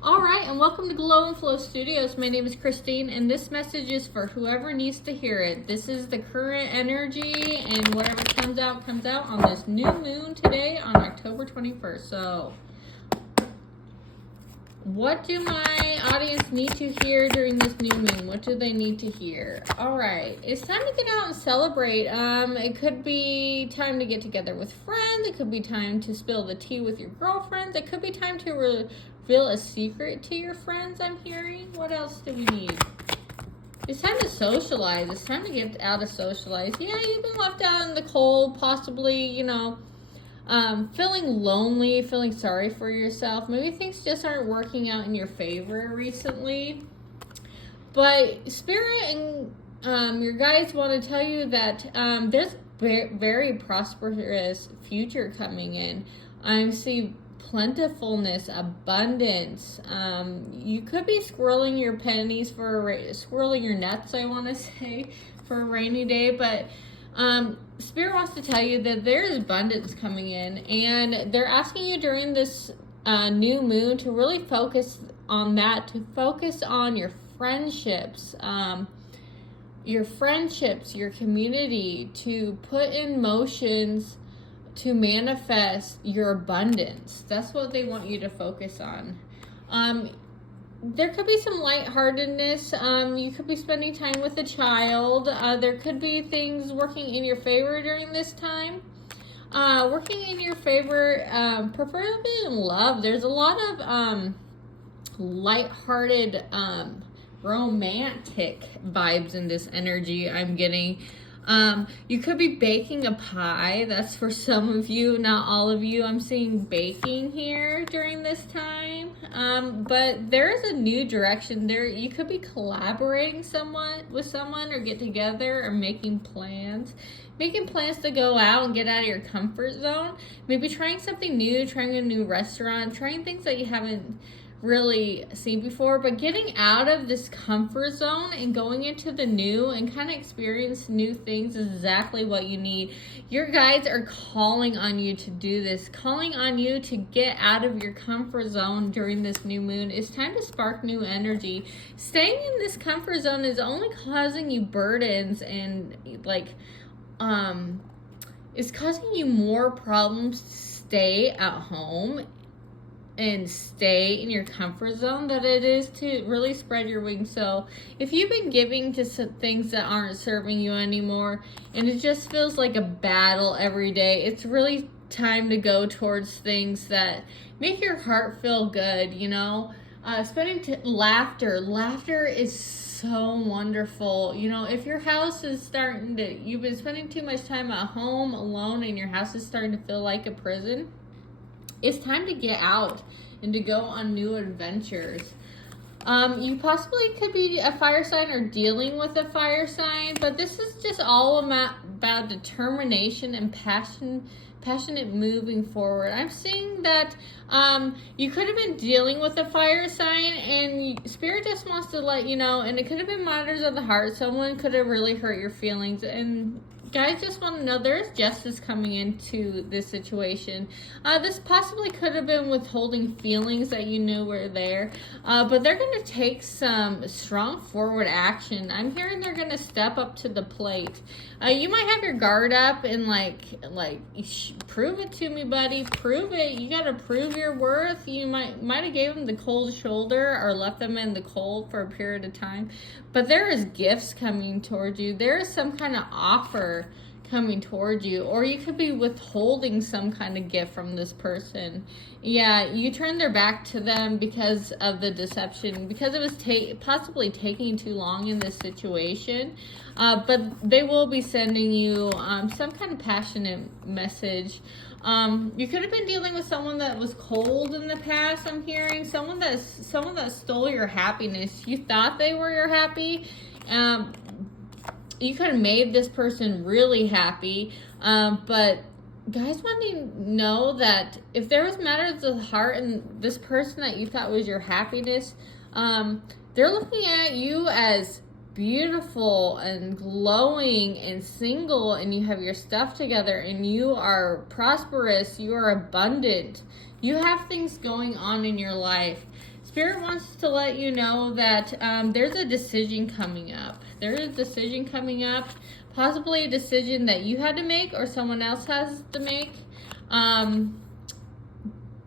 All right, and welcome to Glow and Flow Studios. My name is Christine, and this message is for whoever needs to hear it. This is the current energy, and whatever comes out on this new moon today on October 21st. So, what do my audience need to hear during this new moon? What do they need to hear? All right, it's time to get out and celebrate. It could be time to get together with friends. It could be time to spill the tea with your girlfriends. It could be time to reveal a secret to your friends, I'm hearing. What else do we need? It's time to socialize. It's time to get out and socialize. Yeah, you've been left out in the cold, possibly, feeling lonely, feeling sorry for yourself. Maybe things just aren't working out in your favor recently. But Spirit and your guides want to tell you that there's very prosperous future coming in. I see plentifulness, abundance. You could be swirling your pennies swirling your nuts, I want to say, for a rainy day, but Spirit wants to tell you that there is abundance coming in, and they're asking you during this new moon to really focus on that, to focus on your friendships, your community, to put in motions to manifest your abundance. That's what they want you to focus on. There could be some lightheartedness. You could be spending time with a child. There could be things working in your favor during this time. Working in your favor, preferably in love. There's a lot of lighthearted, romantic vibes in this energy I'm getting. You could be baking a pie. That's for some of you, not all of you. I'm seeing baking here during this time. But there is a new direction there. You could be collaborating with someone or get together or making plans to go out and get out of your comfort zone. Maybe trying something new, trying a new restaurant, trying things that you haven't really seen before, but getting out of this comfort zone and going into the new and kind of experience new things is exactly what you need. Your guides are calling on you to do this, calling on you to get out of your comfort zone during this new moon. It's time to spark new energy. Staying in this comfort zone is only causing you burdens and it's causing you more problems to stay at home and stay in your comfort zone than it is to really spread your wings. So if you've been giving to some things that aren't serving you anymore and it just feels like a battle every day, it's really time to go towards things that make your heart feel good. Laughter is so wonderful. If your house is you've been spending too much time at home alone and your house is starting to feel like a prison, it's time to get out and to go on new adventures. You possibly could be a fire sign or dealing with a fire sign, but this is just all about determination and passionate moving forward. I'm seeing that you could have been dealing with a fire sign and Spirit just wants to let you know, and it could have been matters of the heart. Someone could have really hurt your feelings, and guys just want to know there's justice coming into this situation. This possibly could have been withholding feelings that you knew were there, but they're going to take some strong forward action. I'm hearing they're going to step up to the plate. You might have your guard up and prove it to me, buddy. Prove it. You got to prove your worth. You might have gave them the cold shoulder or left them in the cold for a period of time, but there is gifts coming towards you. There is some kind of offer coming towards you, or you could be withholding some kind of gift from this person. Yeah, you turned their back to them because of the deception, because it was possibly taking too long in this situation. But they will be sending you some kind of passionate message. You could have been dealing with someone that was cold in the past. I'm hearing someone that stole your happiness. You thought they were your happy. You could have made this person really happy, but guys want to know that if there was matters of the heart and this person that you thought was your happiness, they're looking at you as beautiful and glowing and single, and you have your stuff together and you are prosperous, you are abundant, You have things going on in your life. Spirit wants to let you know that there's a decision coming up. There's a decision coming up, possibly a decision that you had to make or someone else has to make.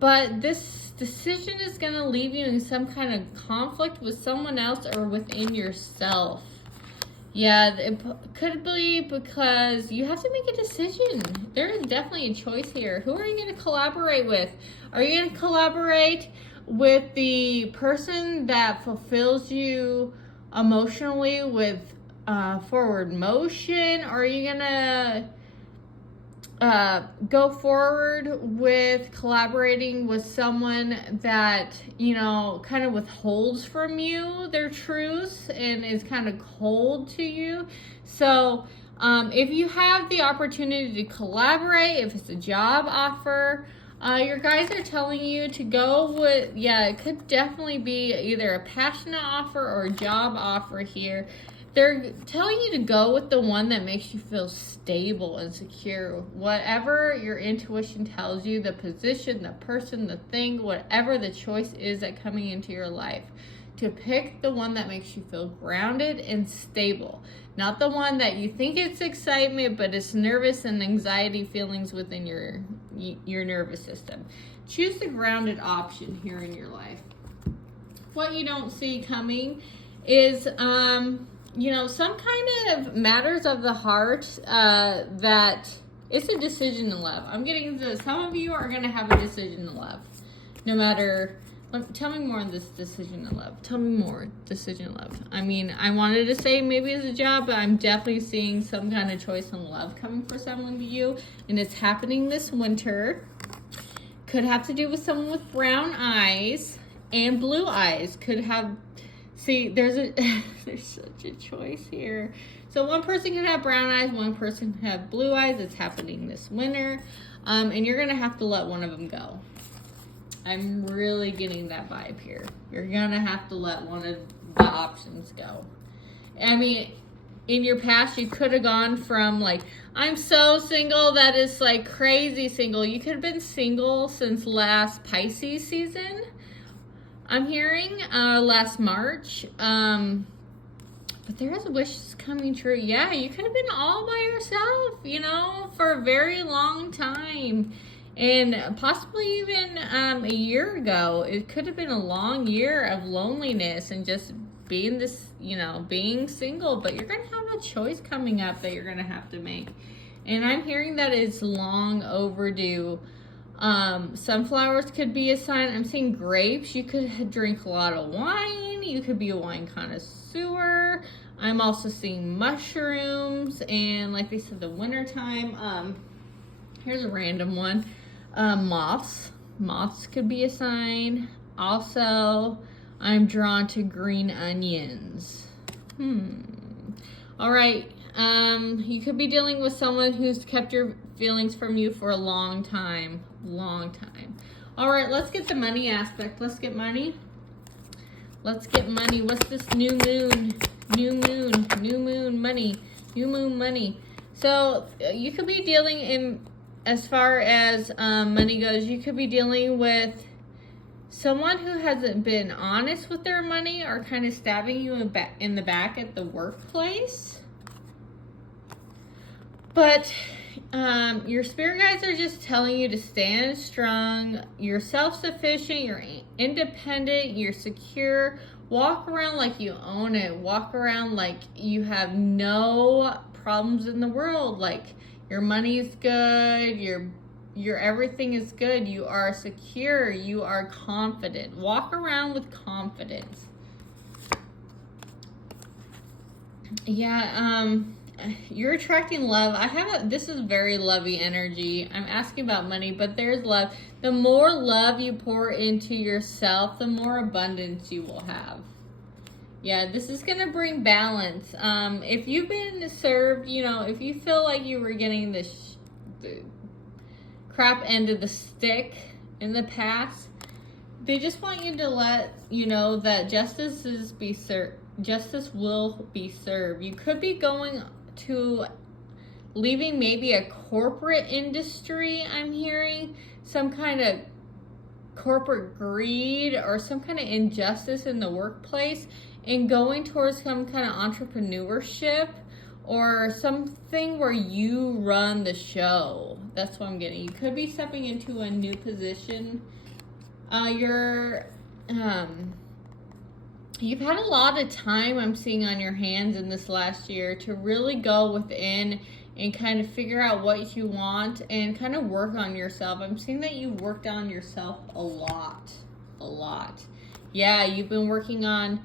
But this decision is going to leave you in some kind of conflict with someone else or within yourself. Yeah, it could be because you have to make a decision. There is definitely a choice here. Who are you going to collaborate with? Are you going to collaborate with the person that fulfills you emotionally with forward motion? Or are you going to go forward with collaborating with someone that, you know, kind of withholds from you their truths and is kind of cold to you? So if you have the opportunity to collaborate, if it's a job offer, your guys are telling you to go with, it could definitely be either a passionate offer or a job offer here. They're telling you to go with the one that makes you feel stable and secure. Whatever your intuition tells you, the position, the person, the thing, whatever the choice is that coming into your life, to pick the one that makes you feel grounded and stable. Not the one that you think it's excitement, but it's nervous and anxiety feelings within your nervous system. Choose the grounded option here in your life. What you don't see coming is some kind of matters of the heart that it's a decision in love. I'm getting to some of you are going to have a decision in love. No matter, tell me more on this decision in love. Tell me more, decision in love. I mean, I wanted to say maybe it's a job, but I'm definitely seeing some kind of choice in love coming for someone to you. And it's happening this winter. Could have to do with someone with brown eyes and blue eyes. Could have... See, there's such a choice here. So one person can have brown eyes, one person can have blue eyes. It's happening this winter. And you're going to have to let one of them go. I'm really getting that vibe here. You're going to have to let one of the options go. I mean, in your past, you could have gone from like, I'm so single that is like crazy single. You could have been single since last Pisces season. I'm hearing last March, but there's wishes coming true. Yeah, you could have been all by yourself, for a very long time, and possibly even a year ago. It could have been a long year of loneliness and just being this, being single. But you're gonna have a choice coming up that you're gonna have to make, and I'm hearing that it's long overdue. Sunflowers could be a sign. I'm seeing grapes. You could drink a lot of wine. You could be a wine connoisseur. I'm also seeing mushrooms and, like they said, the wintertime. Here's a random one. Moths. Moths could be a sign. Also, I'm drawn to green onions. All right. You could be dealing with someone who's kept your feelings from you for a long time. All right, let's get the money aspect. Let's get money. What's this new moon money? So you could be dealing in, as far as money goes, you could be dealing with someone who hasn't been honest with their money or kind of stabbing you in the back at the workplace. But your spirit guides are just telling you to stand strong. You're self-sufficient. You're independent. You're secure. Walk around like you own it. Walk around like you have no problems in the world. Like your money's good. Your everything is good. You are secure. You are confident. Walk around with confidence. Yeah, you're attracting love. This is very lovey energy. I'm asking about money, but there's love. The more love you pour into yourself, the more abundance you will have. Yeah, this is going to bring balance. If you've been served, if you feel like you were getting the crap end of the stick in the past, they just want you to let you know that justice will be served. You could be going to leaving maybe a corporate industry. I'm hearing some kind of corporate greed or some kind of injustice in the workplace and going towards some kind of entrepreneurship or something where you run the show. That's what I'm getting. You could be stepping into a new position. You've had a lot of time, I'm seeing, on your hands in this last year to really go within and kind of figure out what you want and kind of work on yourself. I'm seeing that you've worked on yourself a lot. Yeah, you've been working on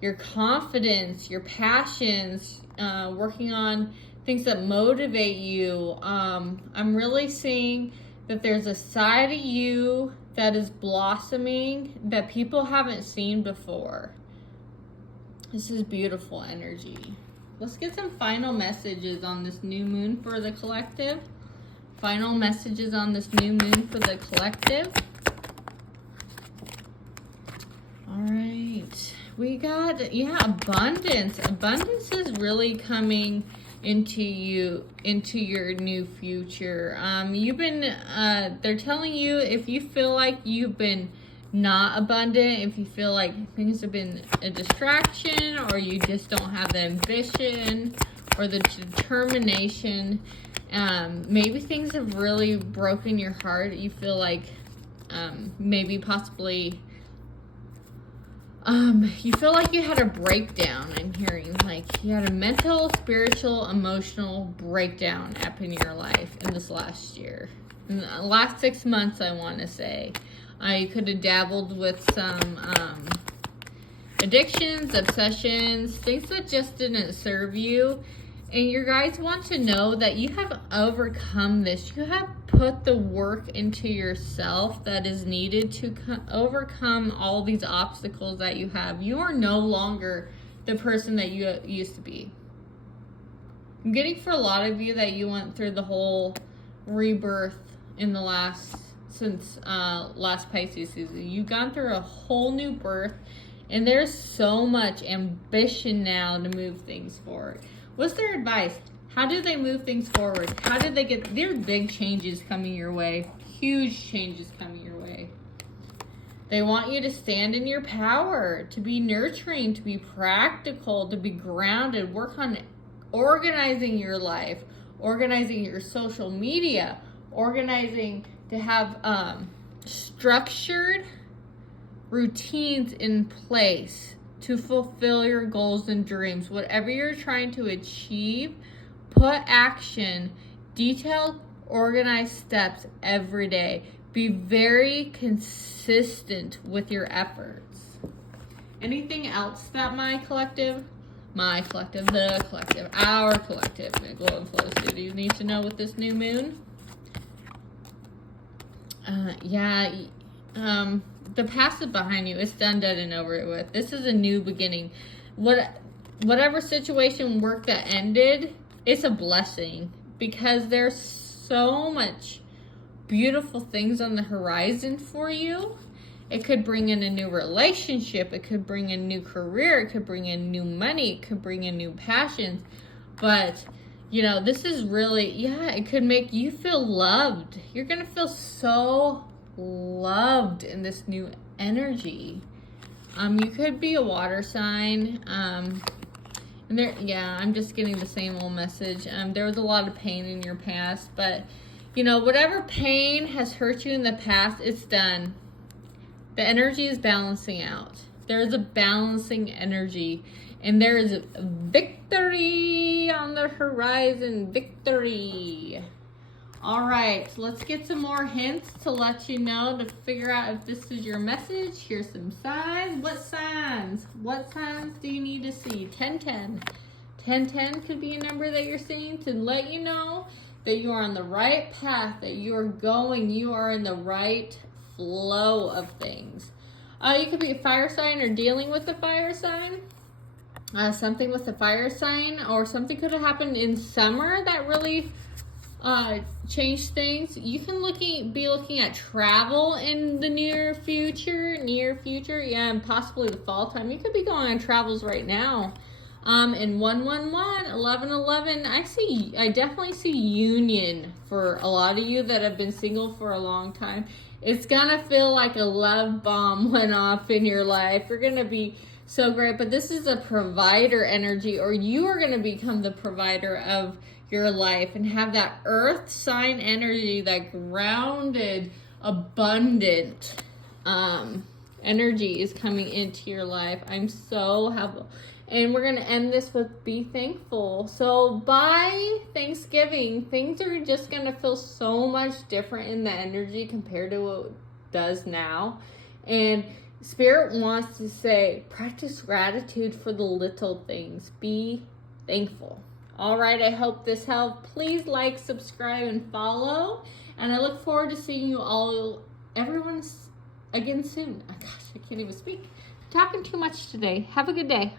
your confidence, your passions, working on things that motivate you. I'm really seeing that there's a side of you that is blossoming that people haven't seen before. This is beautiful energy. Let's get some final messages on this new moon for the collective. Final messages on this new moon for the collective. All right. We got, abundance. Abundance is really coming into your new future. They're telling you, if you feel like you've been not abundant, if you feel like things have been a distraction, or you just don't have the ambition or the determination, maybe things have really broken your heart. You feel like maybe possibly you feel like you had a breakdown. I'm hearing like you had a mental, spiritual, emotional breakdown up in your life in this last year. In the last 6 months, I want to say. You could have dabbled with some addictions, obsessions, things that just didn't serve you. And your guys want to know that you have overcome this. You have put the work into yourself that is needed to overcome all these obstacles that you have. You are no longer the person that you used to be. I'm getting for a lot of you that you went through the whole rebirth in the since last Pisces season. You've gone through a whole new birth, and there's so much ambition now to move things forward. What's their advice? How do they move things forward? How did they get, there's big changes coming your way, huge changes coming your way. They want you to stand in your power, to be nurturing, to be practical, to be grounded, work on organizing your life, organizing your social media, organizing to have structured routines in place to fulfill your goals and dreams. Whatever you're trying to achieve, put action, detailed, organized steps every day. Be very consistent with your efforts. Anything else that my collective, the collective, our collective, Glow and Flow Studios need to know with this new moon? The past is behind you. It's done, dead, and over with. This is a new beginning. Whatever situation, work that ended, it's a blessing because there's so much beautiful things on the horizon for you. It could bring in a new relationship. It could bring in new career. It could bring in new money. It could bring in new passions. But, this is really, it could make you feel loved. You're going to feel so loved in this new energy. You could be a water sign. I'm just getting the same old message. There was a lot of pain in your past, but whatever pain has hurt you in the past, it's done. The energy is balancing out. There is a balancing energy, and there is a victory on the horizon. Victory. All right, let's get some more hints to let you know, to figure out if this is your message. Here's some signs. What signs do you need to see? 1010. 1010 could be a number that you're seeing to let you know that you are on the right path, that you are in the right flow of things. You could be a fire sign or dealing with a fire sign. Something with a fire sign, or something could have happened in summer that really change things. You can be looking at travel in the near future, and possibly the fall time. You could be going on travels right now. And 111, 1111, I definitely see union for a lot of you that have been single for a long time. It's gonna feel like a love bomb went off in your life. You're gonna be so great, but this is a provider energy, or you are gonna become the provider of your life and have that earth sign energy, that grounded, abundant energy is coming into your life. I'm so happy. And we're going to end this with be thankful. So by Thanksgiving, things are just going to feel so much different in the energy compared to what it does now. And Spirit wants to say, practice gratitude for the little things. Be thankful. All right, I hope this helped. Please like, subscribe, and follow. And I look forward to seeing you all, everyone, again soon. Oh, gosh, I can't even speak. I'm talking too much today. Have a good day.